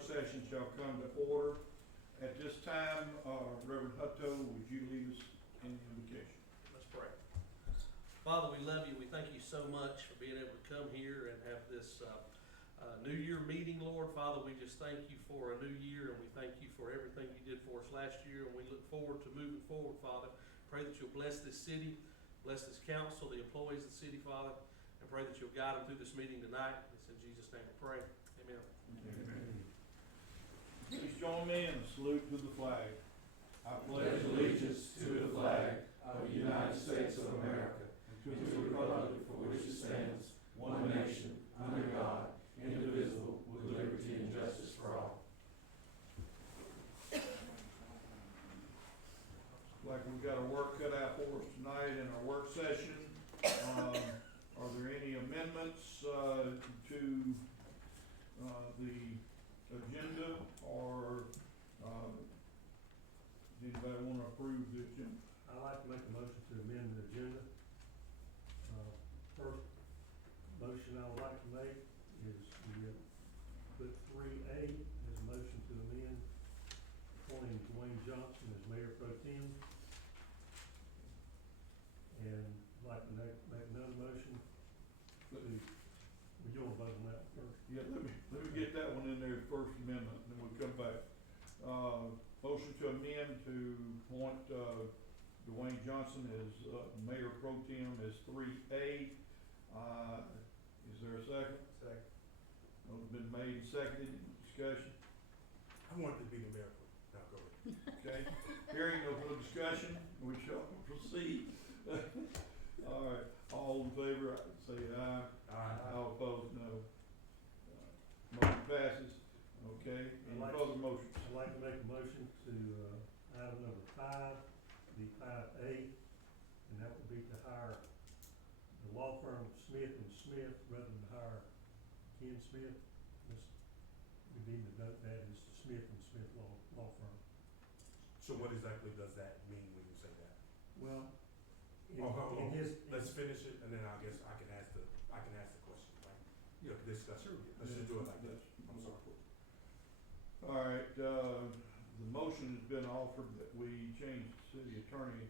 work session shall come to order. At this time, Reverend Hutto, would you lead us in the invocation? Let's pray. Father, we love you. We thank you so much for being able to come here and have this New Year meeting, Lord. Father, we just thank you for a new year, and we thank you for everything you did for us last year, and we look forward to moving forward, Father. Pray that you'll bless this city, bless this council, the employees of the city, Father, and pray that you'll guide them through this meeting tonight. It's in Jesus' name we pray. Amen. Amen. Please join me in a salute to the flag. I Pledge allegiance to the flag of the United States of America and to the republic for which it stands, one nation, under God, indivisible, with liberty and justice for all. Like we've got our work cut out for us tonight in our work session. Are there any amendments to the agenda, or does anybody want to approve the agenda? I'd like to make a motion to amend the agenda. First motion I would like to make is we put 3A as a motion to amend, appointing Dwayne Johnson as mayor pro tem. And I'd like to make another motion to, you want to vote on that first? Yeah, let me get that one in there, first amendment, and then we'll come back. Motion to amend to appoint Dwayne Johnson as mayor pro tem as 3A. Is there a second? Second. It's been made and seconded. Discussion. I want it to be the mayor. Now go ahead. Okay. Hearing no further discussion, we shall proceed. All right. All in favor, say aye. Aye. All opposed, no. Motion passes. Okay. Any further motions? I'd like to make a motion to item number 5, be 5A, and that would be to hire the law firm Smith and Smith rather than hire Ken Smith. This, we need to note that is the Smith and Smith law firm. So what exactly does that mean when you say that? Well, Let's finish it, and then I guess I can ask the question, right? Yeah, discussion. Let's just do it like that. I'm sorry. All right, the motion has been offered that we change the city attorney,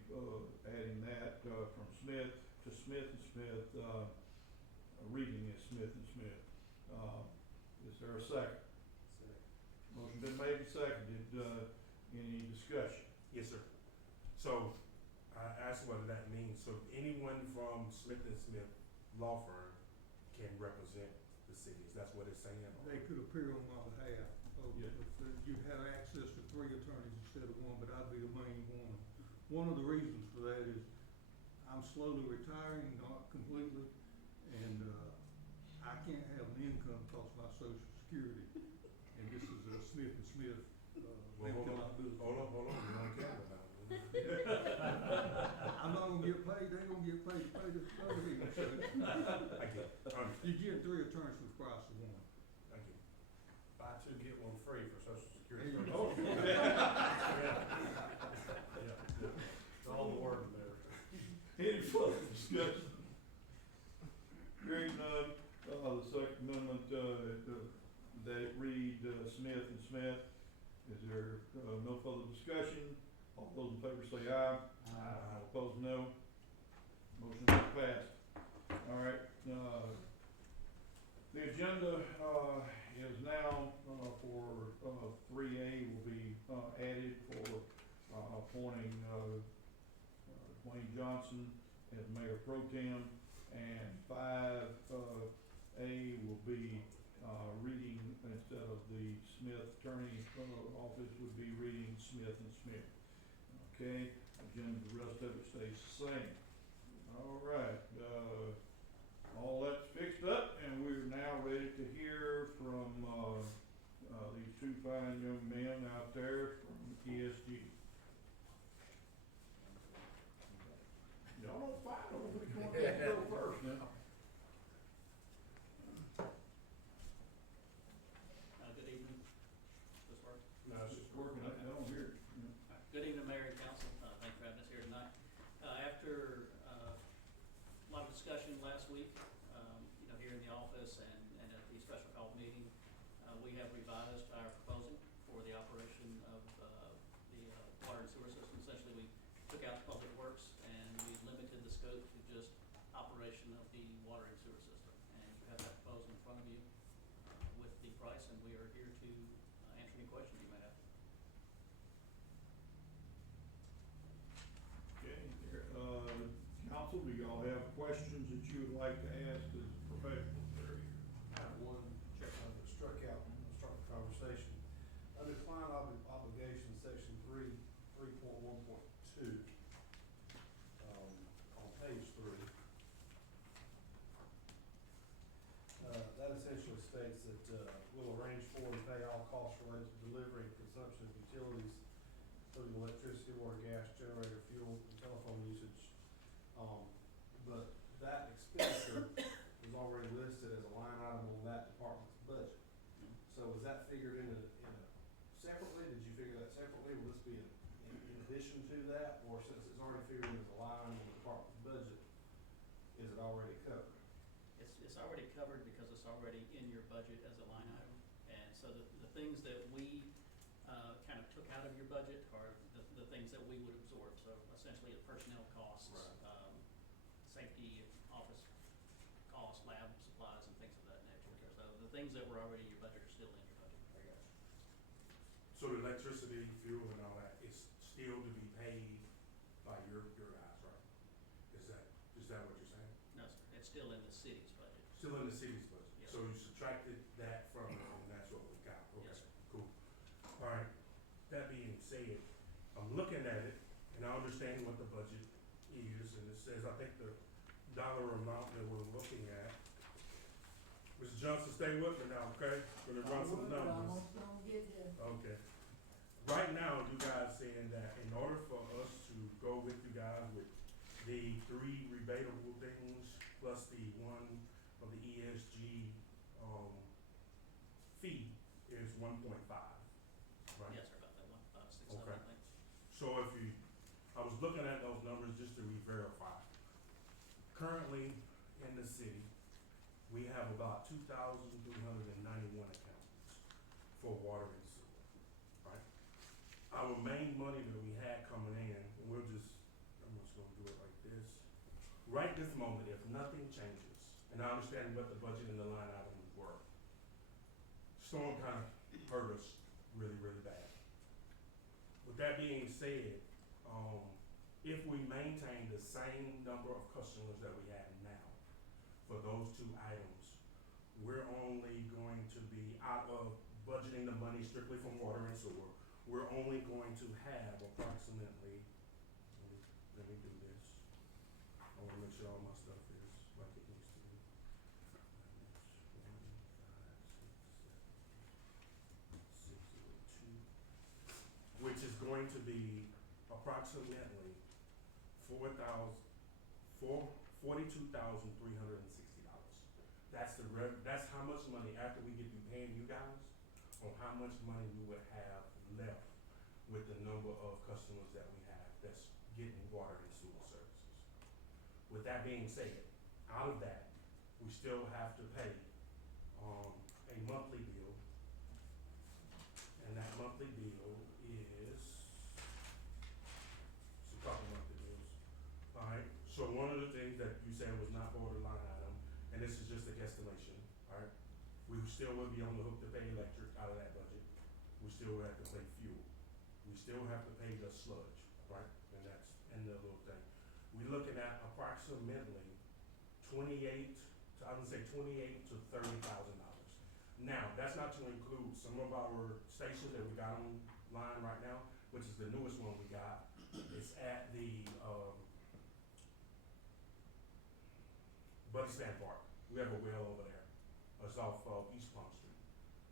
adding that, from Smith to Smith and Smith, reading as Smith and Smith. Is there a second? Motion been made and seconded, any discussion? Yes, sir. So I asked whether that means, so anyone from Smith and Smith law firm can represent the cities. That's what it's saying? They could appear on my behalf. Yeah. You'd have access to 3 attorneys instead of 1, but I'd be the main one. One of the reasons for that is I'm slowly retiring, not completely, and I can't have an income because of my Social Security. And this is a Smith and Smith Well, hold liability. on. You're on camera now. I'm not gonna get paid. They're gonna get paid to pay the other people. So I get it. you get 3 attorneys for the price of 1. Thank you. Buy 2, get 1 free for Social Security. There you go. It's all the word there. Any further discussion? Hearing none, the second amendment, that it read, Smith and Smith. Is there, no further discussion? All those in favor say aye. Aye. All opposed, no. Motion is passed. All right, the agenda, is now, for, 3A will be, added for, appointing, Dwayne Johnson as mayor pro tem, and 5A will be, reading, instead of the Smith attorney office, would be reading Smith and Smith. Okay, agenda, the rest of it stays the same. All right, all that's fixed up, and we're now ready to hear from these 2 fine young men out there from ESG. Y'all don't fight over which one to go first now. Good evening. Does this work? No, it's just working, I don't hear it. Good evening, Mayor and Council. Thanks for having us here tonight. After a lot of discussion last week, here in the office and at the special call meeting, we have revised our proposed scope to just operation of the water and sewer system. And you have that proposal in front of you, with the price, and we are here to, answer any questions you may have. Okay, there, council, do y'all have questions that you would like to ask as professionals that are here? I have one check that struck out, and we'll start the conversation. Under client obligation, section 3.1.2, on page 3, that essentially states that, we'll arrange for and pay all costs related to delivery and consumption of utilities, including electricity, water, gas, generator, fuel, and telephone usage. But that expenditure was already listed as a line item on that department's budget. So is that figured in a separately? Did you figure that separately? Will this be in addition to that? Or since it's already figured in as a line item on the department's budget, is it already covered? It's already covered because it's already in your budget as a line item. And so the things that we, kind of took out of your budget are the things that we would absorb. So essentially the personnel costs, Right. Safety, office costs, lab supplies, and things of that nature. So the things that were already in your budget are still in your budget. So the electricity, fuel and all that is still to be paid by your guys, right? Is that what you're saying? No, sir, it's still in the city's budget. Still in the city's budget? Yes, So sir. you subtracted that from it and that's what we got? Okay, Yes, sir. cool. All right, that being said, I'm looking at it and I understand what the budget is, and it says, I think the dollar amount that we're looking at. Mr. Johnson, stay with me now, okay? Gonna run some numbers. Okay. Right now, you guys saying that in order for us to go with you guys with the 3 rebatable things plus the one of the ESG, fee is 1.5, right? Yes, sir, about that 1.567, Okay. I think. So I was looking at those numbers just to re-verify. Currently, in the city, we have about 2,391 accountants for water and sewer, right? Our main money that we had coming in, and I'm just gonna do it like this. Right this moment, if nothing changes, and I understand what the budget and the line items were, storm kind of hurt us really, really bad. With that being said, if we maintain the same number of customers that we have now for those 2 items, we're only going to be out of budgeting the money strictly from water and sewer. We're only going to have approximately, let me do this. I wanna make sure all my stuff is like it needs to be. Which is going to be approximately $42,360. That's how much money after we get through paying you guys, on how much money we would have left with the number of customers that we have that's getting water and sewer services. With that being said, out of that, we still have to pay, a monthly bill. And that monthly bill is, it's a couple monthly bills. Alright, so one of the things that you said was not borderline item, and this is just a guesstimation, alright? We still will be on the hook to pay electric out of that budget. We still will have to pay fuel. We still have to pay the sludge, right? And that's in the little thing. We're looking at approximately $28,000 to $30,000. Now, that's not to include some of our stations that we got online right now, which is the newest one we got. It's at the, Buddy Stand Park. We have a well over there. It's off of East Palm Street.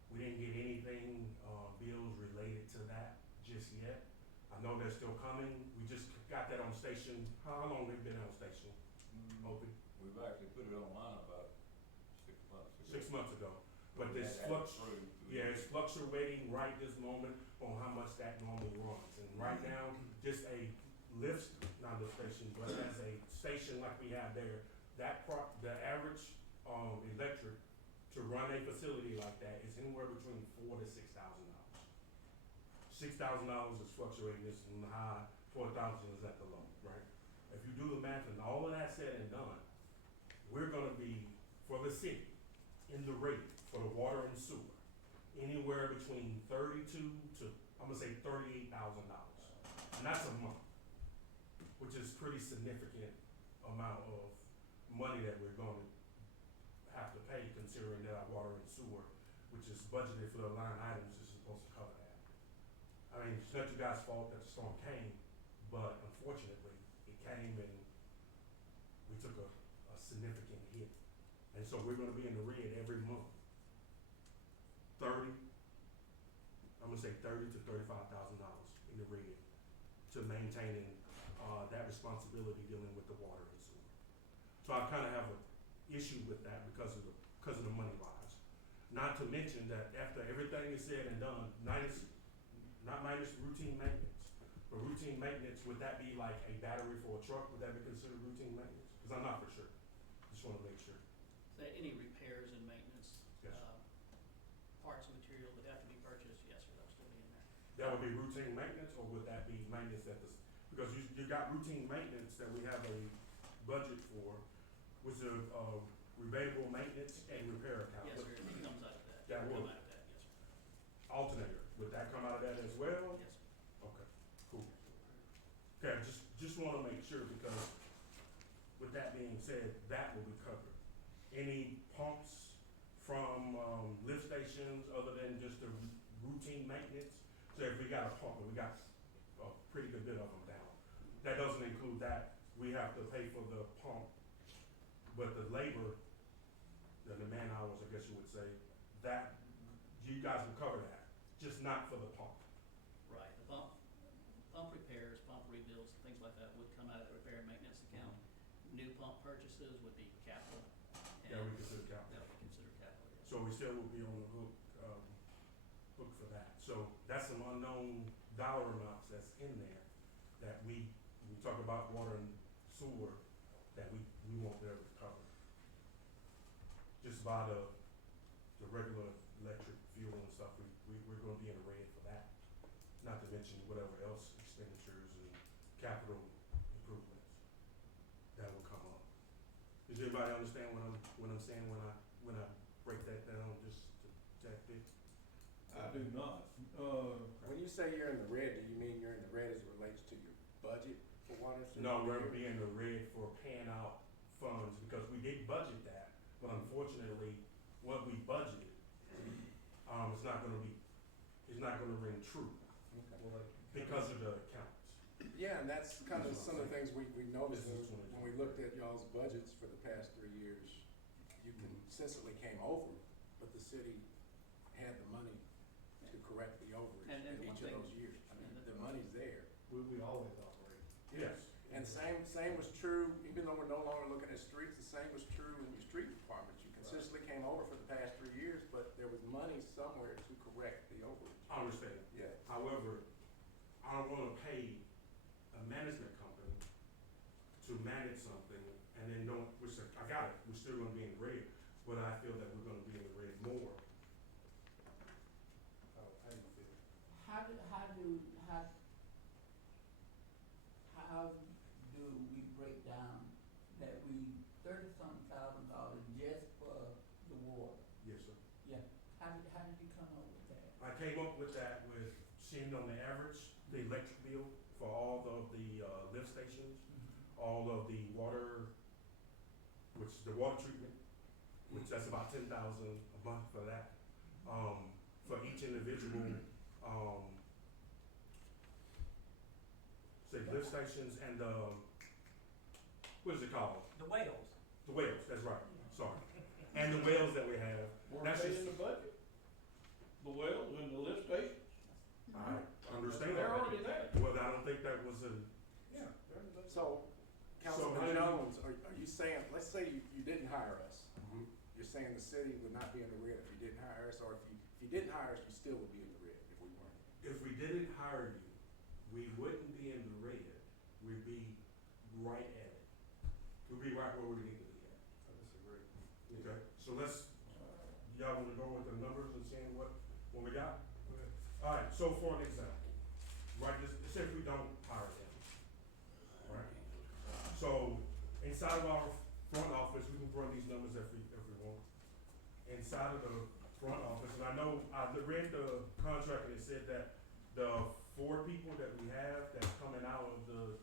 We didn't get anything, bills related to that just yet. I know they're still coming. We just got that on station. How long they've been on station? Opie? We've actually put it online about 6 months ago. 6 months ago. But We this had that approved. it's fluctuating right this moment on how much that normally runs. And right now, just a not lift station, but as a station like we have there, the average, electric to run a facility like that is anywhere between $4,000 to $6,000. $6,000 is fluctuating, it's in the high, 4,000 is at the low, right? If you do the math and all of that said and done, we're gonna be, for the city, in the rate for the water and sewer, anywhere between $32,000 to, I'm gonna say $38,000. And that's a month, which is pretty significant amount of money that we're gonna have to pay, considering that our water and sewer, which is budgeted for the line items, is supposed to cover that. I mean, it's not you guys' fault that the storm came, but unfortunately, it came and we took a significant hit. And so we're gonna be in the red every month. I'm gonna say $30,000 to $35,000 in the red to maintaining, that responsibility dealing with the water and sewer. So I kinda have an issue with that because of the money wise. Not to mention that after everything is said and done, not minus routine maintenance, but routine maintenance, would that be like a battery for a truck? Would that be considered routine maintenance? Cause I'm not for sure. Just wanna make sure. So any repairs and maintenance, Yes. parts and material that have to be purchased, yes, sir, that'll still be in there. That would be routine maintenance, or would that be maintenance that the, because you got routine maintenance that we have a budget for, which is, rebatable maintenance and repair account. Yes, sir, it comes out of that. That It'll would. come out of that, yes, sir. Alternator, would that come out of that as well? Yes, sir. Okay, cool. Okay, just wanna make sure, because with that being said, that will be covered. Any pumps from, lift stations other than just the routine maintenance? So if we got a pump, and we got a pretty good bit of them down, that doesn't include that, we have to pay for the pump, but the labor, the man hours, I guess you would say, that, you guys will cover that, just not for the pump. Right, the pump repairs, pump rebuilds, things like that would come out of the repair and maintenance account. New pump purchases would be capital. Yeah, we and consider capital. that would be considered capital, yes. So we still will be on the hook for that. So that's some unknown dollar amounts that's in there that we talk about water and sewer, that we won't be able to cover. Just by the regular electric, fuel and stuff, we're gonna be in the red for that. Not to mention whatever else expenditures and capital improvements that will come up. Does everybody understand what I'm saying when I break that down just to that bit? I do not. When you say you're in the red, do you mean you're in the red as it relates to your budget for water? and sewer? No, we're gonna be in the red for paying out funds, because we did budget that, but unfortunately, what we budgeted, it's not gonna ring true Okay. because of the accounts. Yeah, and that's kind of some of the things we noticed This is when we looked at y'all's budgets for the past 3 years. You consistently came over, but the city had the money to correct the overage And in one each of thing- those years. I mean, and the money's there. We always operate. Yes. And same was true, even though we're no longer looking at streets, the same was true in your street departments. You consistently came over for the past 3 years, but there was money somewhere to correct the overage. I understand. Yeah. However, I don't wanna pay a management company to manage something and then I got it, we're still gonna be in the red, but I feel that we're gonna be in the red more. How do you feel? How do we break down that we $30-something thousand just for the water? Yes, sir. Yeah, how did you come up with that? I came up with that with seeing on the average, the electric bill for all of the lift stations, all of the water, which is the water treatment, which that's about 10,000 a month for that. For each individual, say lift stations and what is it called? The whales. The wells, that's right, sorry. And the wells that we have, Weren't that's they just, in the budget? The wells and the lift stations? I understand They're that. already there. Well, I don't think that was a, Yeah. So, how Councilman did you- Jones, are you saying, let's say you didn't hire us. You're saying the city would not be in the red if you didn't hire us, or if you didn't hire us, you still would be in the red if we weren't? if we didn't hire you, we wouldn't be in the red, we'd be right at it. We'd be right where we need to be at. I disagree. Okay, so y'all wanna go with the numbers and seeing what we got? Alright, so for an example, right, let's say if we don't hire them, right? So inside of our front office, we can run these numbers if we want. Inside of the front office, and I know, I read the contract and it said that the 4 people that we have that's coming out of the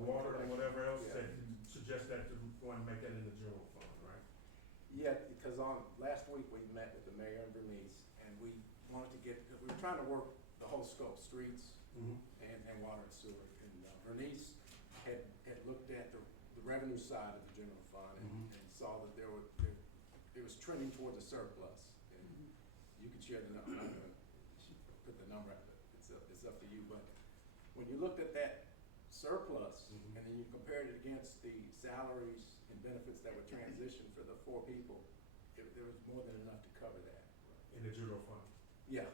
water and whatever else, Yeah. that suggest that to go and make that in the general fund, right? Yeah, because last week we met with the mayor and Bernice, and we wanted to get, we were trying to work the whole scope, streets and water and sewer. And Bernice had looked at the revenue side of the general fund and saw that it was trending towards a surplus. And you can share the number, I'm not gonna put the number out, it's up to you, but when you looked at that surplus, and then you compared it against the salaries and benefits that were transitioned for the 4 people, there was more than enough to cover that. In the general fund. Yeah,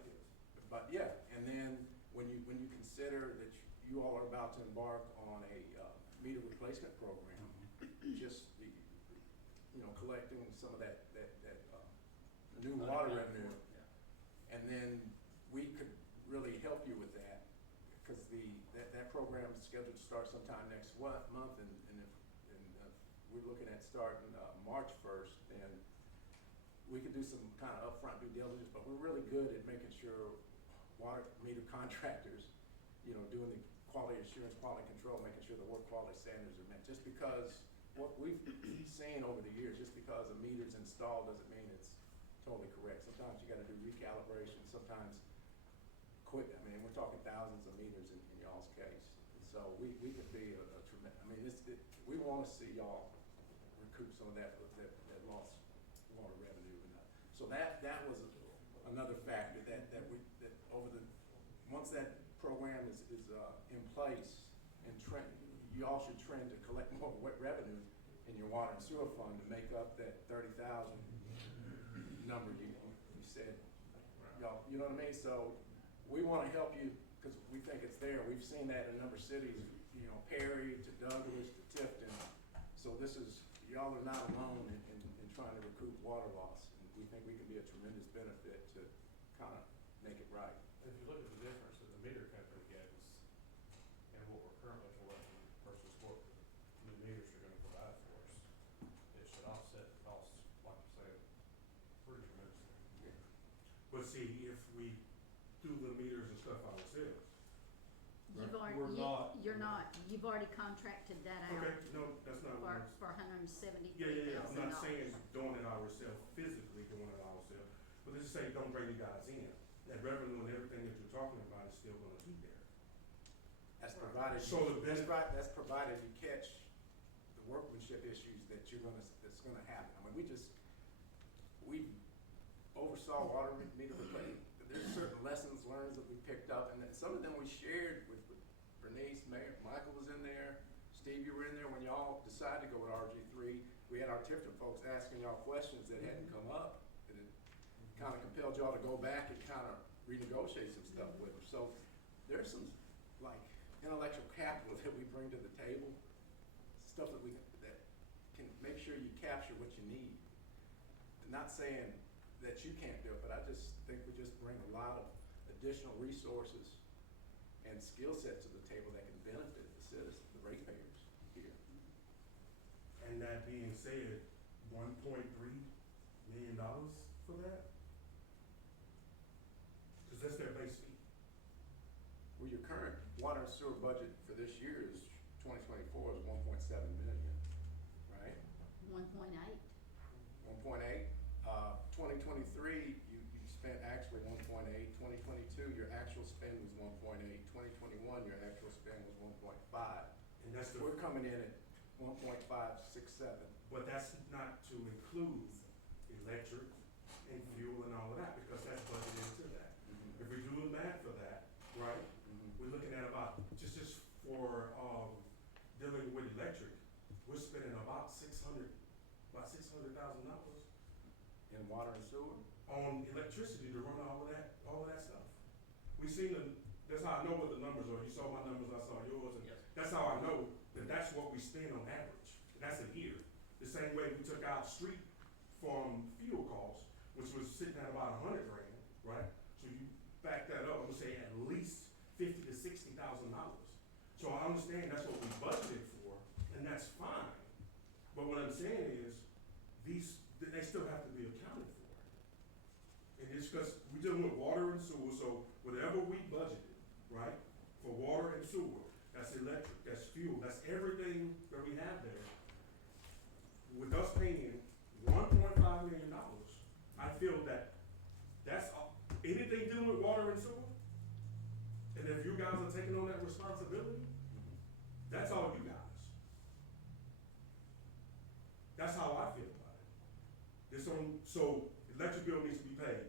but yeah, and then when you consider that you all are about to embark on a meter replacement program, just the, collecting some of that new water revenue, and then we could really help you with that, because that program is scheduled to start sometime next month, and we're looking at starting March 1st, and we could do some kind of upfront due diligence, but we're really good at making sure water meter contractors, doing the quality assurance, quality control, making sure the work quality standards are met. Just because what we've seen over the years, just because a meter's installed doesn't mean it's totally correct. Sometimes you gotta do recalibration, sometimes quick, we're talking thousands of meters in y'all's case. And so we could be a tremendous, we wanna see y'all recoup some of that lost water revenue. And so that was another factor that once that program is in place and you all should trend to collect more revenue in your water and sewer fund to make up that 30,000 number you said. Y'all, you know what I mean? So we wanna help you, because we think it's there. We've seen that in a number of cities, Perry to Douglas to Tifton. So y'all are not alone in trying to recoup water loss. And we think we can be a tremendous benefit to kind of make it right. If you look at the difference that the meter company gets and what we're currently collecting versus what the meters are gonna provide for us, it should offset the costs, like you said, pretty tremendously. But see, if we do the meters and stuff ourselves. You've already contracted that out. Okay, no, that's not what I'm. For $173,000. Yeah, I'm not saying doing it ourselves, physically doing it ourselves, but this is saying don't bring you guys in. That revenue and everything that you're talking about is still gonna be there. That's provided, that's provided you catch the workmanship issues that's gonna happen. We oversaw water meter replacement. There's certain lessons learned that we picked up, and then some of them we shared with Bernice, Mayor, Michael was in there, Steve, you were in there when y'all decided to go with RG3. We had our Tifton folks asking y'all questions that hadn't come up, and it kind of compelled y'all to go back and kind of renegotiate some stuff with them. So there's some intellectual capital that we bring to the table, stuff that can make sure you capture what you need. Not saying that you can't do it, but I just think we just bring a lot of additional resources and skill sets to the table that can benefit the citizens, the ratepayers here. And that being said, $1.3 million for that? Cause that's their base fee. Well, your current water and sewer budget for this year is 2024 is 1.7 million, right? 1.8. 1.8. 2023, you spent actually 1.8. 2022, your actual spend was 1.8. 2021, your actual spend was 1.5. And that's We're coming in at 1.567. but that's not to include electric and fuel and all of that, because that's budgeted into that. If we do the math for that, right, we're looking at about, just for, dealing with electric, we're spending about $600,000 In water and sewer? on electricity to run all of that stuff. We seen that's how I know what the numbers are. You saw my numbers, I saw yours, and Yes. that's how I know that that's what we spend on average. And that's a year. The same way we took out street farm fuel costs, which was sitting at about $100,000, right? So you back that up, I'm gonna say at least $50,000 to $60,000. So I understand that's what we budgeted for, and that's fine. But what I'm saying is, they still have to be accounted for. And it's because we're dealing with water and sewer, so whatever we budgeted, right, for water and sewer, that's electric, that's fuel, that's everything that we have there. With us paying $1.5 million, I feel that that's all, anything dealing with water and sewer, and if you guys are taking on that responsibility, that's all you guys. That's how I feel about it. So electric bill needs to be paid.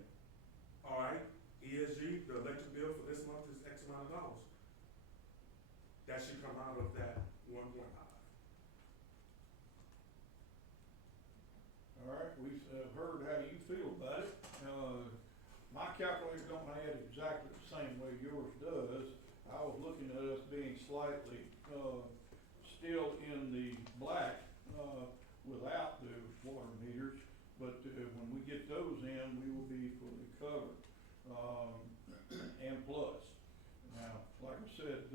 All right, ESG, the electric bill for this month is X amount of dollars. That should come out of that 1.5. All right, we've heard how you feel about it. My calculator don't add exactly the same way yours does. I was looking at us being slightly, still in the black, without the water meters. But, when we get those in, we will be fully covered, and plus. Now, like I said,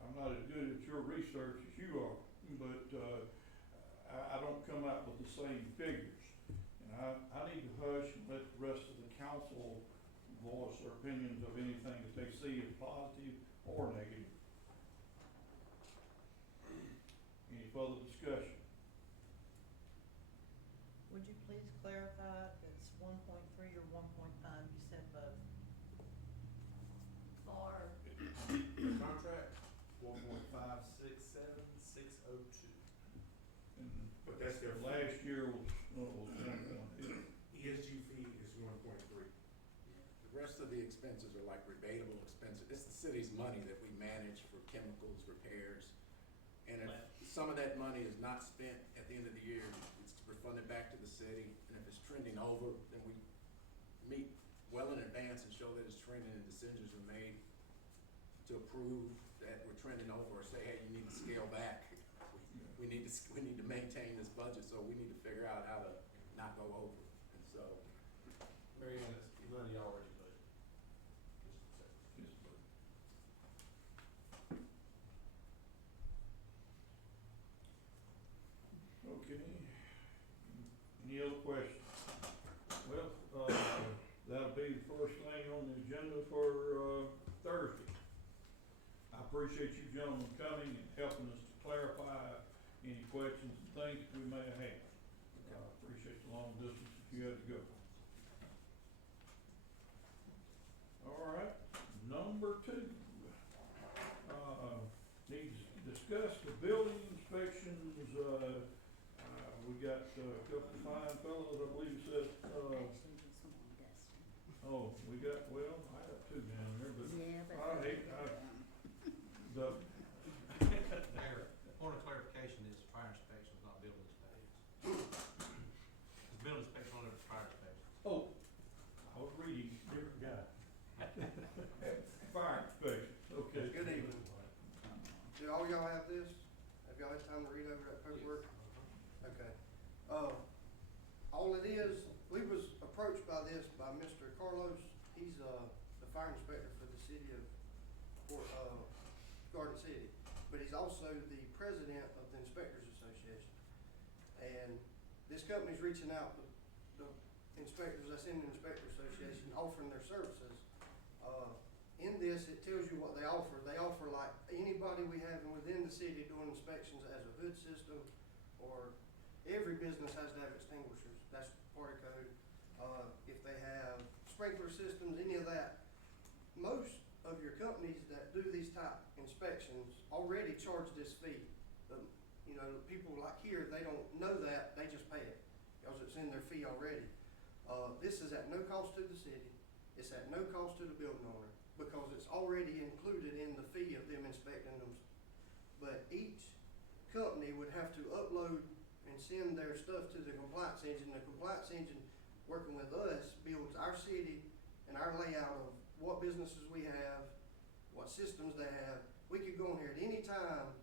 I'm not as good at your research as you are, but, I don't come out with the same figures. And I need to hush and let the rest of the council voice their opinions of anything that they see as positive or negative. Any further discussion? Would you please clarify if it's 1.3 or 1.5? You said both. For, The contract, 1.567602. But that's their Last year was 1.8. ESG fee is 1.3. The rest of the expenses are like rebatable expenses. It's the city's money that we manage for chemicals, repairs. And if some of that money is not spent at the end of the year, it's refunded back to the city. And if it's trending over, then we meet well in advance and show that it's trending, and decisions are made to approve that we're trending over, or say, hey, you need to scale back. We need to maintain this budget, so we need to figure out how to not go over. And so, Mary Ann, it's money already budgeted. Just a bit. Okay. Any other questions? Well, that'll be the first thing on the agenda for, Thursday. I appreciate you gentlemen coming and helping us to clarify any questions and things we may have. Appreciate the long distance that you had to go. All right, number 2. Needs to discuss the building inspections. We got a couple of fine fellows, I believe said, Actually, just one, Dustin. oh, we got, well, I got 2 down there, but Yeah, but. I hate, the, Mayor, point of clarification is fire inspections, not building inspections. Because building inspections only for fire inspections. oh, I was reading Different guy. fire inspections, okay. Good evening. Do all y'all have this? Have y'all had time to read over that paperwork? Okay. All it is, we was approached by this by Mr. Carlos. He's, the fire inspector for the city of Garden City. But he's also the president of the Inspectors Association. And this company's reaching out to the inspectors that's in the Inspector Association, offering their services. In this, it tells you what they offer. They offer like anybody we have within the city doing inspections as a hood system, or every business has to have extinguishers. That's part of code. If they have sprinkler systems, any of that. Most of your companies that do these type inspections already charge this fee. You know, people like here, they don't know that, they just pay it, because it's in their fee already. This is at no cost to the city, it's at no cost to the building owner, because it's already included in the fee of them inspecting them. But each company would have to upload and send their stuff to the compliance engine. The compliance engine, working with us, builds our city and our layout of what businesses we have, what systems they have. We could go in here at any time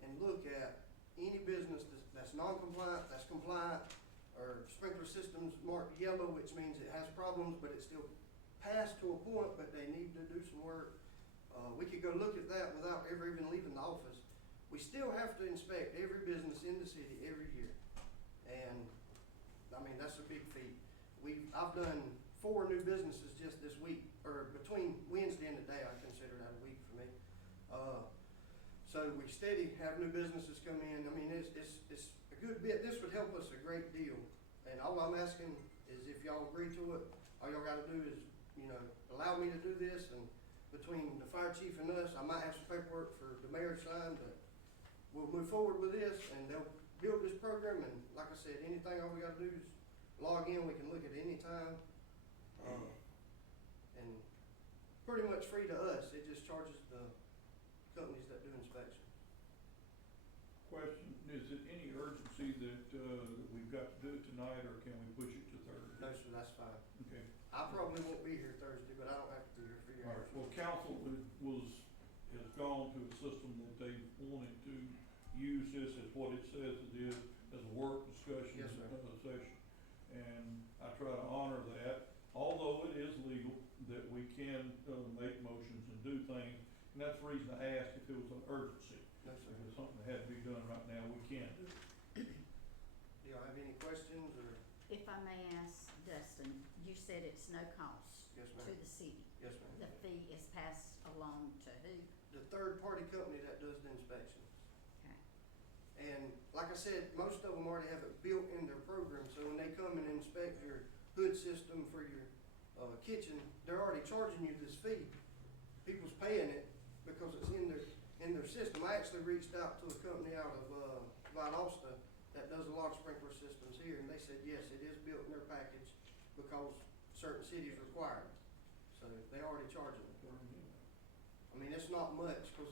and look at any business that's non-compliant, that's compliant, or sprinkler systems marked yellow, which means it has problems, but it's still passed to a point, but they need to do some work. We could go look at that without ever even leaving the office. We we still have to inspect every business in the city every year. And, I mean, that's a big feat. I've done 4 new businesses just this week, or between Wednesday and today, I consider that a week for me. So we steady have new businesses come in. I mean, it's a good bit. This would help us a great deal. And all I'm asking is if y'all agree to it, all y'all gotta do is, allow me to do this, and between the fire chief and us, I might have some paperwork for the mayor to sign, but we'll move forward with this, and they'll build this program, and like I said, anything, all we gotta do is log in, we can look at any time. And pretty much free to us, it just charges the companies that do inspections. Question, is it any urgency that we've got to do it tonight, or can we push it to Thursday? No, sir, that's fine. Okay. I probably won't be here Thursday, but I don't have to be here for your All right, well, council has gone to a system that they wanted to use this as what it says it is, as a work discussion Yes, sir. Session. And I try to honor that, although it is legal, that we can make motions and do things. And that's the reason I asked if it was an urgency. No, sir. If it's something that had to be done right now, we can do it. Do y'all have any questions, or? If I may ask Dustin, you said it's no cost Yes, to ma'am. the city. Yes, ma'am. The fee is passed along to who? The third-party company that does the inspection. Okay. And like I said, most of them already have it built in their program, so when they come and inspect your hood system for your kitchen, they're already charging you this fee. People's paying it because it's in their system. I actually reached out to a company out of Valdosta that does a lot of sprinkler systems here, and they said, yes, it is built in their package because certain cities require it. So they already charging it. I mean, it's not much, because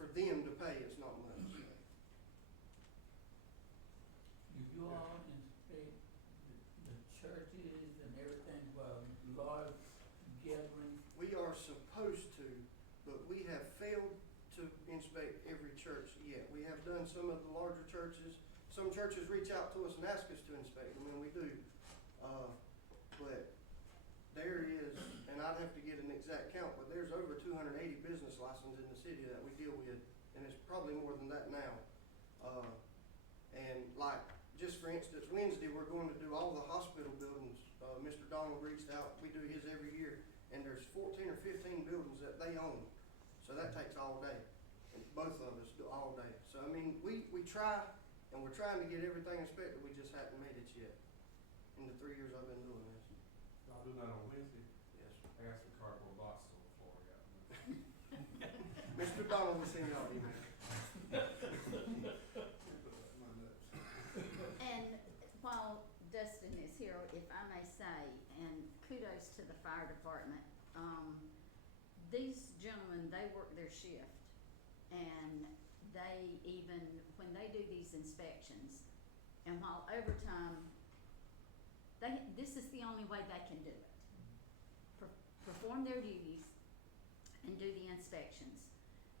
for them to pay, it's not much. Do you all inspect the churches and everything for large gatherings? We are supposed to, but we have failed to inspect every church yet. We have done some of the larger churches. Some churches reach out to us and ask us to inspect them, and we do. But there is, and I'd have to get an exact count, but there's over 280 business licenses in the city that we deal with, and it's probably more than that now. And like, just for instance, Wednesday, we're going to do all the hospital buildings. Mr. Donald reached out, we do his every year, and there's 14 or 15 buildings that they own. So that takes all day, and both of us do all day. So, I mean, we try, and we're trying to get everything inspected, we just haven't made it yet, in the 3 years I've been doing this. I'll do that on Wednesday. Yes. I got some cardboard boxes on the floor, I got. Mr. Donald will send y'all email. And while Dustin is here, if I may say, and kudos to the fire department, these gentlemen, they work their shift, and they even, when they do these inspections, and while overtime, this is the only way they can do it. Perform their duties and do the inspections.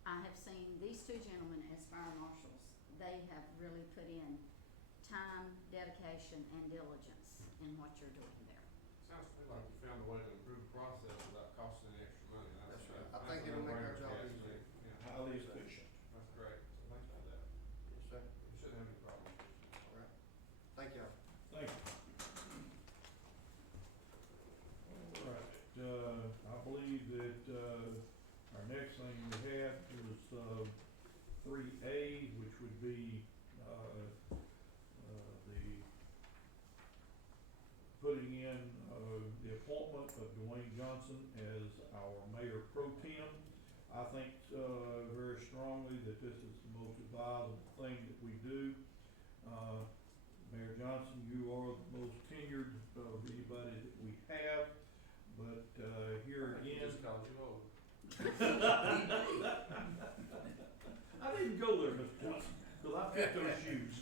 I have seen these 2 gentlemen as fire marshals. They have really put in time, dedication, and diligence in what you're doing there. Sounds to me like you found a way to improve the process without costing any extra money. That's right. I think it'll make our job easier. Yeah, Highly efficient. that's great. So thanks for that. Yes, sir. We shouldn't have any problems. All right. Thank y'all. Thank you. All right, I believe that, our next thing we have is, 3A, which would be, the putting in, the appointment of Dwayne Johnson as our mayor pro tem. I think, very strongly that this is the most advisable thing that we do. Mayor Johnson, you are the most tenured of anybody that we have, but, here He again. just called you old. I didn't go there, Mr. Johnson, because I fit those shoes.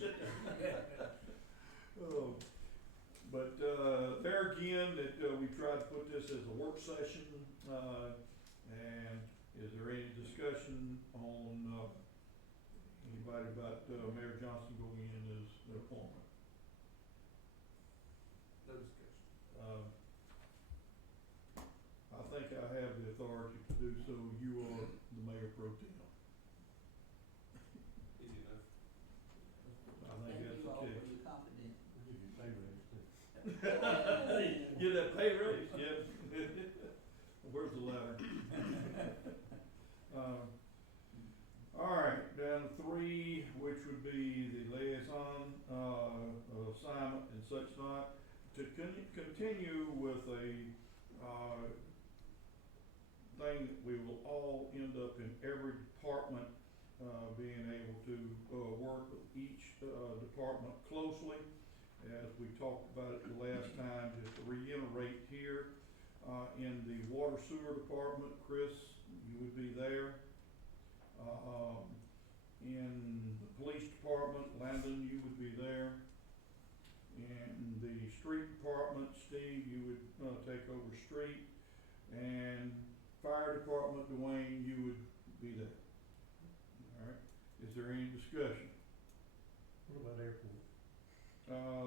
But, there again, that, we tried to put this as a work session, and is there any discussion on, anybody about, Mayor Johnson going in as the appointment? No discussion. I think I have the authority to do so. You are the mayor pro tem. would be the liaison, assignment and such not, to continue with a, thing that we will all end up in every department, being able to, work with each, department closely. As we talked about it the last time, just to reiterate here, in the water sewer department, Chris, you would be there. In the police department, Landon, you would be there. In the street department, Steve, you would, take over street. And fire department, Dwayne, you would be there. Alright, is there any discussion? What about airport?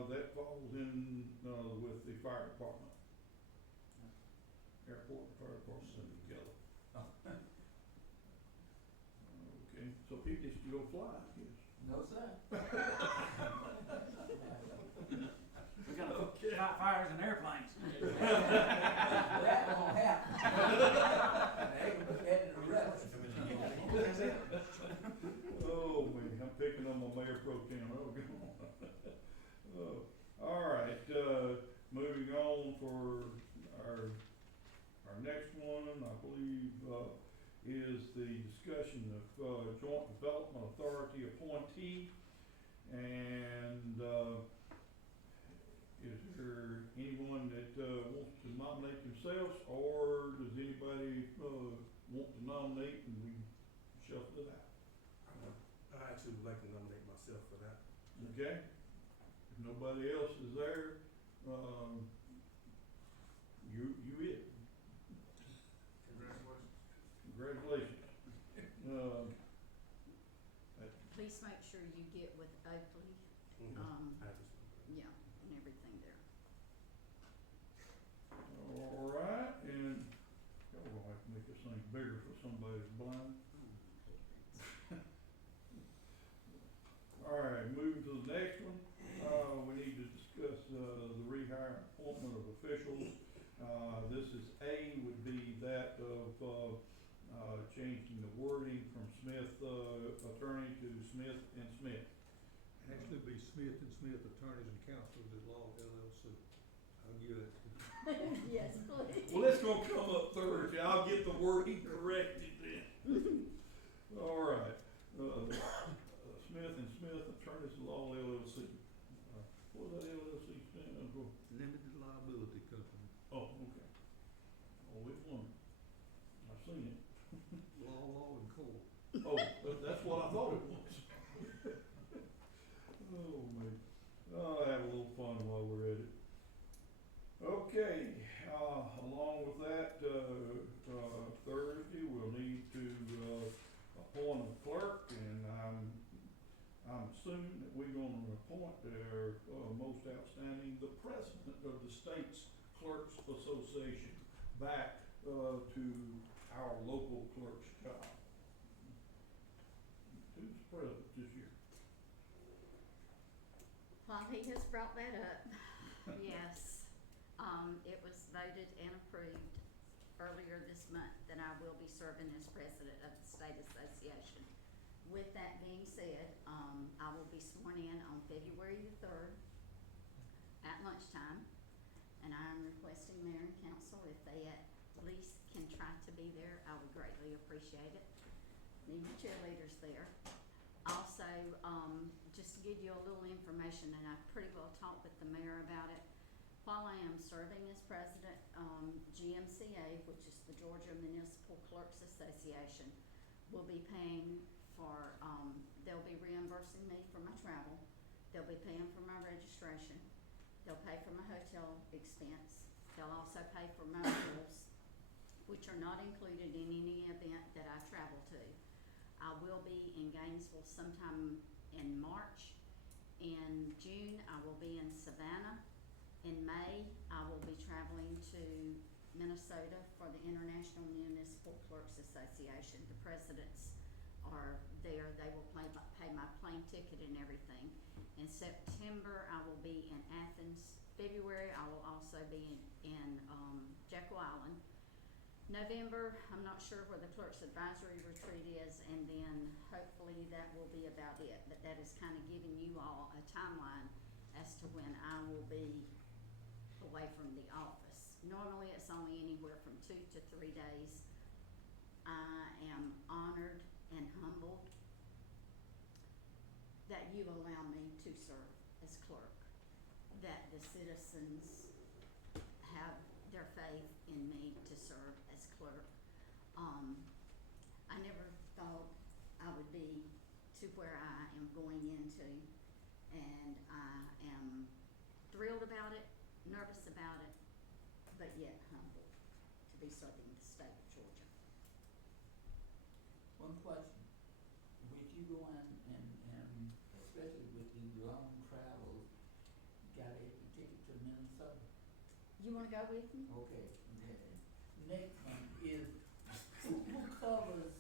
That falls in, with the fire department. Airport and fire department are together. Okay, so people just go fly, I guess. No, sir. We're gonna fight fires in airplanes. That won't happen. They can put that in the rest. Oh, man, I'm picking on my mayor pro tem, oh, go on. All right, moving on for our next one, I believe, is the discussion of, Joint Development Authority appointee. And, is there anyone that, wants to nominate themselves, or does anybody, want to nominate and we shuffle it out? I actually would like to nominate myself for that. Okay? If nobody else is there, you it. Congratulations. Please make sure you get with Oakley, I just. yeah, and everything there. All right, and y'all gonna have to make this thing bigger for somebody that's blind. All right, moving to the next one, we need to discuss, the rehire and appointment of officials. This is A, would be that of, changing the wording from Smith, attorney to Smith and Smith. Actually be Smith and Smith Attorneys and Counselors at Law LLC. I'll give that to you. Yes, please. Well, it's gonna come up Thursday, I'll get the wording corrected then. All right, Smith and Smith Attorneys at Law LLC. What does that LLC stand for? Limited Liability Company. Oh, okay. Always wondered. I've seen it. Law and court. Oh, that's what I thought it was. Oh, man. I'll have a little fun while we're at it. Okay, along with that, Thursday, we'll need to, appoint a clerk, and I'm assuming that we're gonna appoint our, most outstanding, the president of the state's Clerks Association, back, to our local clerk's job. Who's president this year? While he has brought that up, yes, it was voted and approved earlier this month that I will be serving as president of the state association. With that being said, I will be sworn in on February the 3rd at lunchtime, and I'm requesting mayor and council, if they at least can try to be there, I would greatly appreciate it. Need my cheerleaders there. Also, just to give you a little information, and I've pretty well talked with the mayor about it, while I am serving as president, GMCA, which is the Georgia Municipal Clerks Association, will be paying for, they'll be reimbursing me for my travel, they'll be paying for my registration, they'll pay for my hotel expense, they'll also pay for my meals, which are not included in any event that I travel to. I will be in Gainesville sometime in March. In June, I will be in Savannah. In May, I will be traveling to Minnesota for the International Municipal Clerks Association. The presidents are there. They will pay my plane ticket and everything. In September, I will be in Athens. February, I will also be in Jekyll Island. November, I'm not sure where the clerk's advisory retreat is, and then hopefully that will be about it. But that is kind of giving you all a timeline as to when I will be away from the office. Normally, it's only anywhere from 2 to 3 days. I am honored and humbled that you allow me to serve as clerk, that the citizens have their faith in me to serve as clerk. I never thought I would be to where I am going into, and I am thrilled about it, nervous about it, but yet humbled to be serving the state of Georgia. One question, with you going and especially with these long travels, got a ticket to Minnesota? You wanna go with me? Okay, okay. Next one is, who covers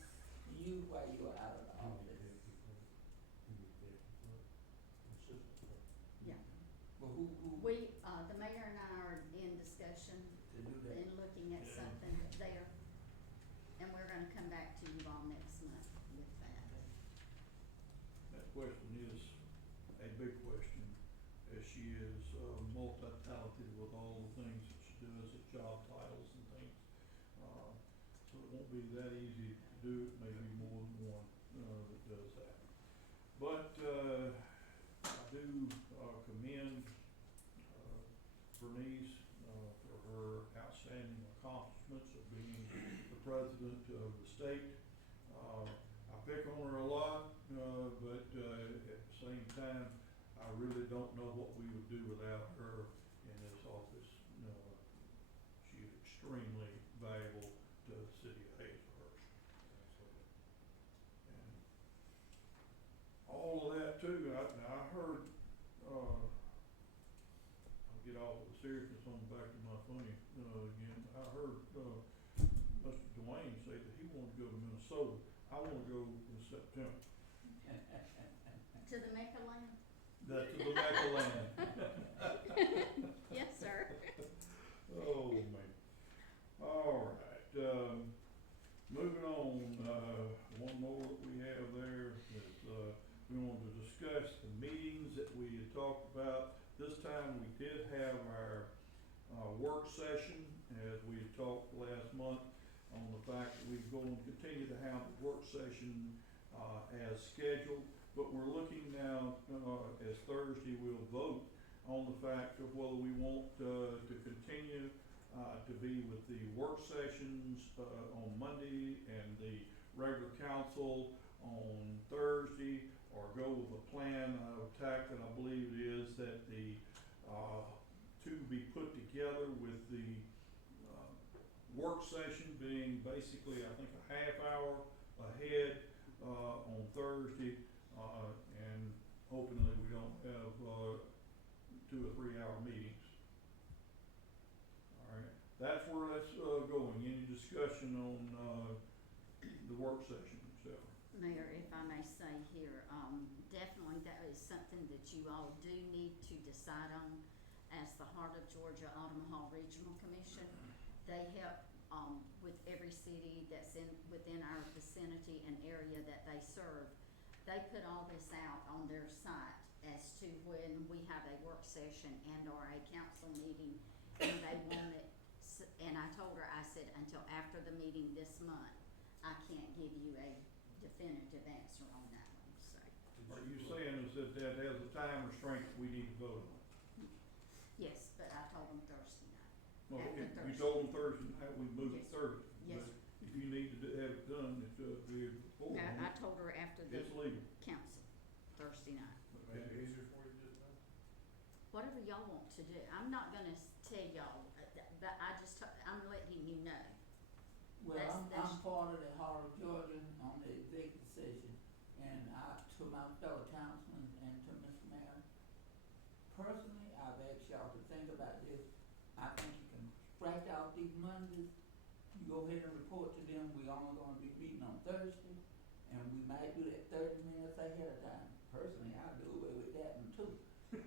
you while you're out of the office? Yeah. Well, who We, the mayor and I are in discussion to do that? and looking at something there, and we're gonna come back to you all next month with that. That question is a big question, as she is multi-talented with all the things that she does, at job titles and things. So it won't be that easy to do, it may be more than one that does that. But I do commend Bernice for her outstanding accomplishments of being the president of the state. I pick on her a lot, but at the same time, I really don't know what we would do without her in this office. She is extremely valuable to the city of Hazelhurst. And all of that too, I heard, I'll get off of the seriousness on back to my funny, again. I heard, Mr. Dwayne say that he wanted to go to Minnesota. I wanna go in September. To the Mecca land? That's the Mecca land. Yes, sir. Oh, man. All right, moving on, one more that we have there is, we wanted to discuss the meetings that we had talked about. This time we did have our, work session, as we had talked last month, on the fact that we're going to continue to have the work session, as scheduled. But we're looking now, as Thursday, we'll vote on the fact of whether we want, to continue, to be with the work sessions, on Monday and the regular council on Thursday, or go with a plan of attack that I believe it is that the, two be put together with the, work session being basically, I think, a half hour ahead, on Thursday, and hopefully we don't have, 2 or 3 hour meetings. All right, that's where that's, going. Any discussion on, the work session itself? Mayor, if I may say here, definitely that is something that you all do need to decide on as the Heart of Georgia Omaha Regional Commission. They help, with every city that's within our vicinity and area that they serve. They put all this out on their site as to when we have a work session and or a council meeting, and they want it, and I told her, I said, until after the meeting this month, I can't give you a definitive answer on that one, so. Are you saying is that that has a time restraint that we need to vote on? Yes, but I told them Thursday night. Well, After if you Thursday. told them Thursday night, we moved it Yes. Thursday. Yes. But if you need to have it done, it, be before. I told her after the It's legal. council, Thursday night. Make it easier for you to do it now? Whatever y'all want to do, I'm not gonna tell y'all, but I'm letting you know. Well, That's- I'm part of the Heart of Georgia on the executive session, and to my fellow councilmen and to Mr. Mayor, personally, I've asked y'all to think about this. I think you can scratch out these Mondays, you go ahead and report to them, we only gonna be meeting on Thursday, and we might do that 30 minutes ahead of time. Personally, I'll do away with that one too,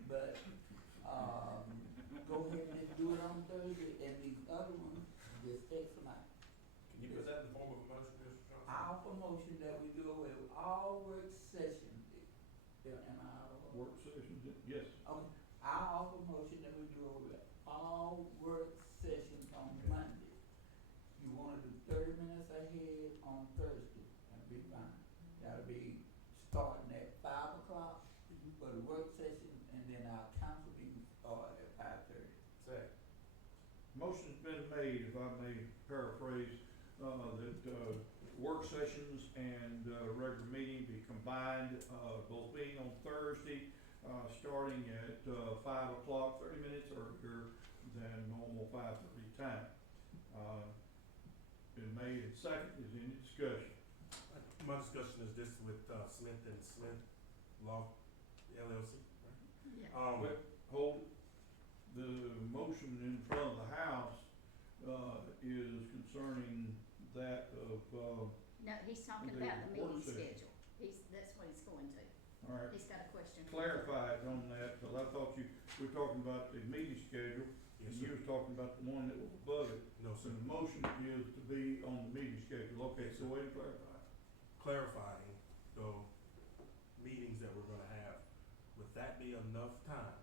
but, go ahead and just do it on Thursday, and these other ones, just expedite. the work session, and then our council meeting start at 5:30. Second. Motion's been made, if I may paraphrase, that work sessions and regular meeting be combined, both being on Thursday, starting at 5 o'clock, 30 minutes earlier than normal 5:30 time. Been made and second, is any discussion? My discussion is this with, Smith and Smith Law LLC, right? Yeah. But hold, the motion in front of the House, is concerning that of, No, he's talking The about the work meeting session. schedule. That's what he's going to. all right, He's got a question. clarified on that, cause I thought you were talking about the meeting schedule, and Yes, you sir. was talking about the one that was above it. No, So sir. the motion is to be on the meeting schedule, okay, so wait and clarify. Clarifying the meetings that we're gonna have, would that be enough time,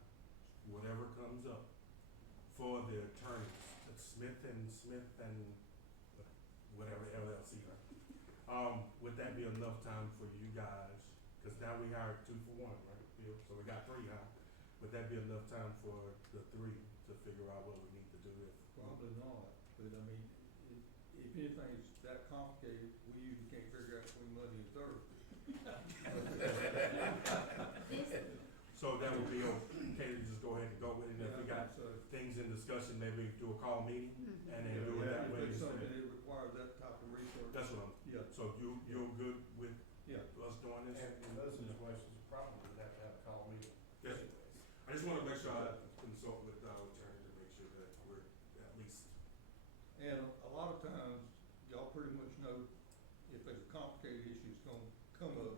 whatever comes up, for the attorneys, Smith and whatever LLC, right? Would that be enough time for you guys, cause now we hired 2 for 1, right, Bill? So we got 3 now. Would that be enough time for the 3 to figure out what we need to do if? Probably not, but I mean, if anything's that complicated, we usually can't figure out between Monday and Thursday. So that would be okay to just go ahead and go with it, and if we got So, things in discussion, maybe do a call meeting, Mhm. and then do it that if way it's instead. something that requires that type of research, That's what I'm, yeah, so you're good with yeah. us doing this? And in those situations, you probably would have to have a call meeting. Yes. I just wanna make sure I consult with our attorney to make sure that we're at least, And a lot of times, y'all pretty much know if there's a complicated issue, it's gonna come up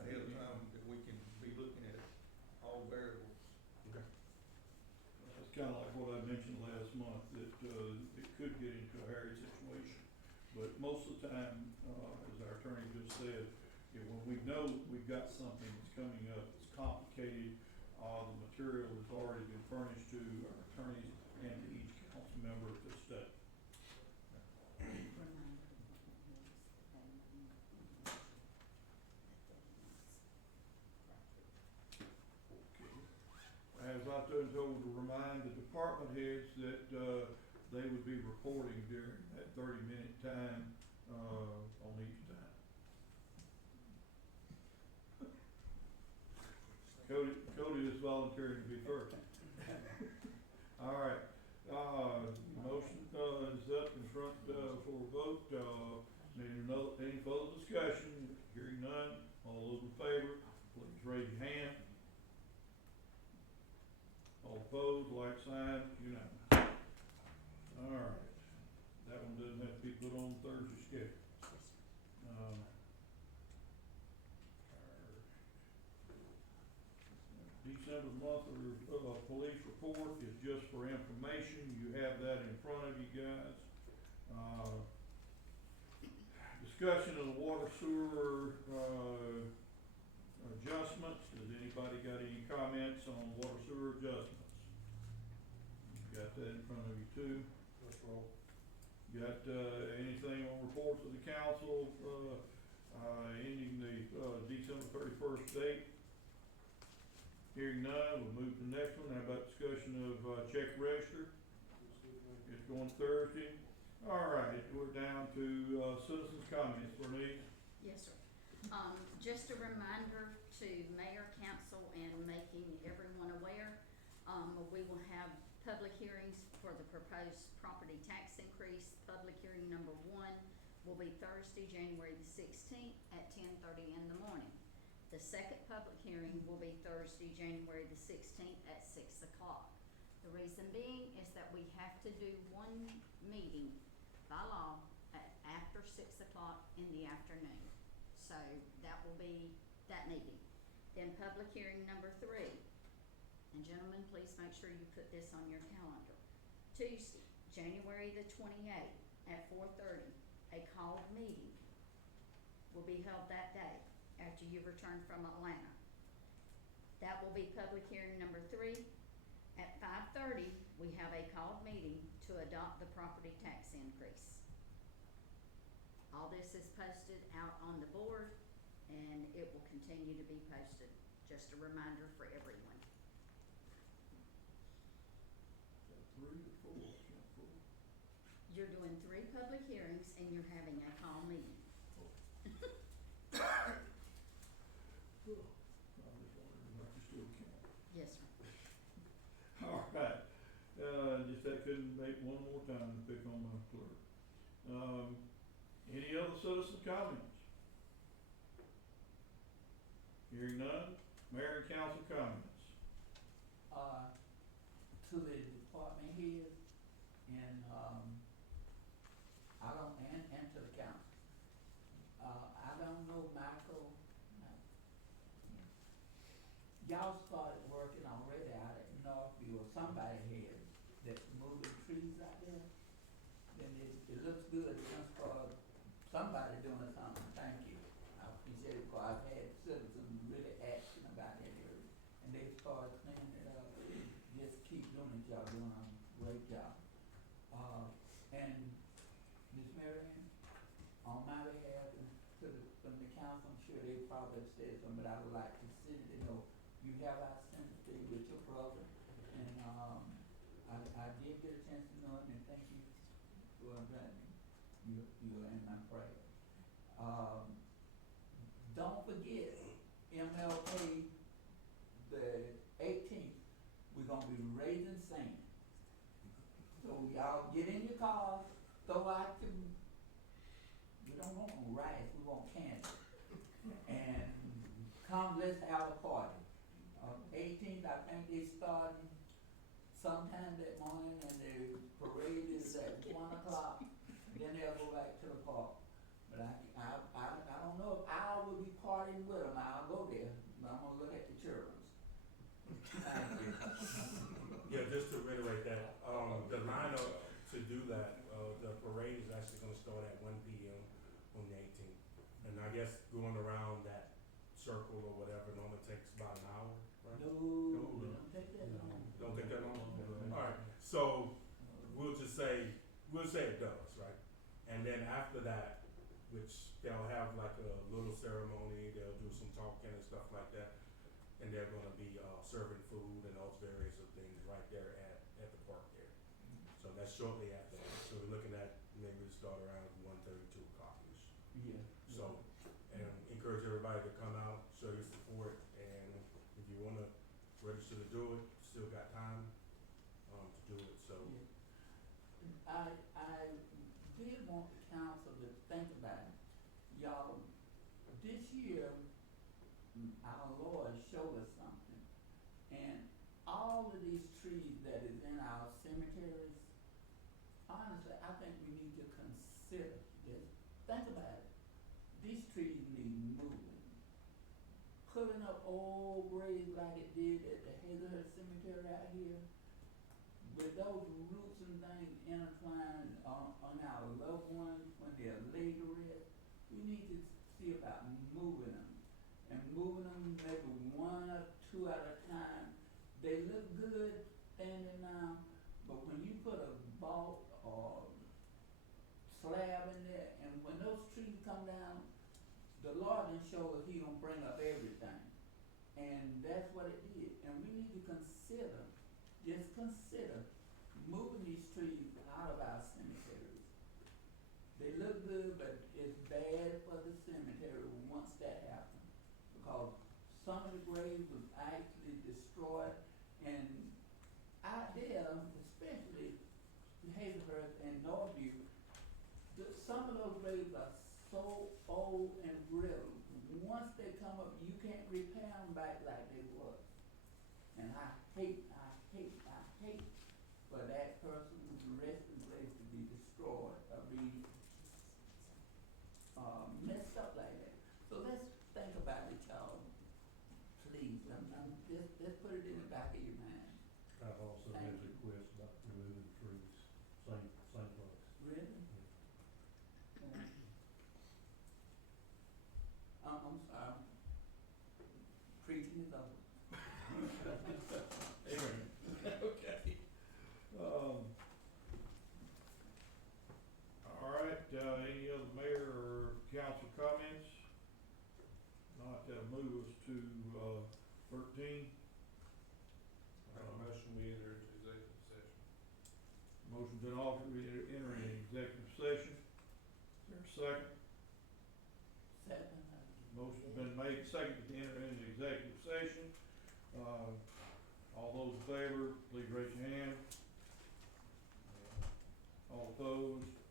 ahead of time, that we can be looking at all variables. okay, It's kinda like what I mentioned last month, that, it could get into a hairy situation. But most of the time, as our attorney just said, when we know we've got something that's coming up, it's complicated, the material has already been furnished to our attorneys and to each council member to study. As I told to remind the department heads that, they would be reporting during that 30-minute time, on each time. Cody is volunteering to be first. All right, motion, is up in front, for a vote, any further discussion? Hearing none, all those in favor, please raise your hand. All opposed, like sign, unanimous. All right, that one doesn't have to be put on Thursday schedule. Our December monthly, police report is just for information, you have that in front of you guys. Discussion of the water sewer, adjustments, has anybody got any comments on water sewer adjustments? You got that in front of you too. Let's roll. Got, anything on reports of the council, ending the, December 31st date? Hearing none, we'll move to the next one. How about discussion of, check register? It's going Thursday. All right, we're down to, citizens' comments. Bernice? Yes, sir. Just a reminder to mayor, council, and making everyone aware, we will have public hearings for the proposed property tax increase. Public hearing number 1 will be Thursday, January the 16th at 10:30 in the morning. The second public hearing will be Thursday, January the 16th at 6 o'clock. The reason being is that we have to do one meeting by law after 6 o'clock in the afternoon. So that will be that meeting. Then public hearing number 3. And gentlemen, please make sure you put this on your calendar. Tuesday, January the 28th at 4:30, a called meeting will be held that day after you return from Atlanta. That will be public hearing number 3. At 5:30, we have a called meeting to adopt the property tax increase. All this is posted out on the board, and it will continue to be posted just a reminder for everyone. Is that 3 or 4? It's not 4. You're doing 3 public hearings and you're having a call meeting. I'm just wondering if you still count. Yes, sir. All right, just I couldn't make one more time to pick on my clerk. Any other citizen comments? Hearing none, mayor and council comments. To the department heads and, and to the council. I don't know, Michael, y'all started working already out at Northview, or somebody had, that's moving trees out there. Then it looks good, it must start, somebody doing something, thank you. I appreciate it, because I've had citizens really asking about that area, and they started cleaning it up. Just keep doing it, y'all doing a great job. And Ms. Marion, on my behalf and from the council, I'm sure they probably have said something, but I would like the city to know you have our sympathy with your brother, and I did get a chance to know him, and thank you for inviting me. You're in my prayers. Don't forget MLK, the 18th, we're gonna be raising sand. So y'all get in your cars, throw out your, we don't want no rice, we want candy. And come, let's have a party. 18th, I think they starting sometime that morning, and the parade is at 1 o'clock. Then they'll go back to the park. But I don't know if I will be partying with them. I'll go there, but I'm gonna look at the children. Thank you. Yeah, just to reiterate that, the lineup to do that, the parade is actually gonna start at 1 p.m. on the 18th. And I guess going around that circle or whatever normally takes about an hour, right? No, don't take that long. Don't take that long? Alright, so we'll say it does, right? And then after that, which they'll have like a little ceremony, they'll do some talking and stuff like that. And they're gonna be serving food and those various of things right there at the park there. So that's shortly after that. So we're looking at maybe to start around 1:30, 2 o'clock-ish. Yeah. So, and encourage everybody to come out, show your support, and if you wanna register to do it, still got time, to do it, so. I did want the council to think about it. Y'all, this year, our Lord showed us something. And all of these trees that is in our cemeteries, honestly, I think we need to consider this. Think about it. These trees need moving. Putting up old graves like it did at the Hazelhurst Cemetery out here, with those roots and things intertwined on our loved ones when they're laid to rest, we need to see about moving them. And moving them maybe 1 or 2 at a time. They look good standing now, but when you put a vault or slab in there, and when those trees come down, the Lord done show us He gonna bring up everything. And that's what it did. And we need to consider, just consider, moving these trees out of our cemeteries. They look good, but it's bad for the cemetery once that happens. Because some of the graves was actually destroyed, and out there, especially Hazelhurst and Northview, some of those graves are so old and brittle. Once they come up, you can't repair them back like they was. And I hate for that person's resting place to be destroyed or be messed up like that. So let's think about it, y'all. Please, let's put it in the back of your mind. I've also Thank had you. requests about removing trees, same place. Really? I'm sorry. Preaching is over. Okay. All right, any other mayor or council comments? Not, that'll move us to, 14. Make a motion, we enter into executive session. Motion's been offered, we enter an executive session. Is there a second? Second. Motion's been made, seconded to enter into executive session. All those in favor, please raise your hand. All opposed?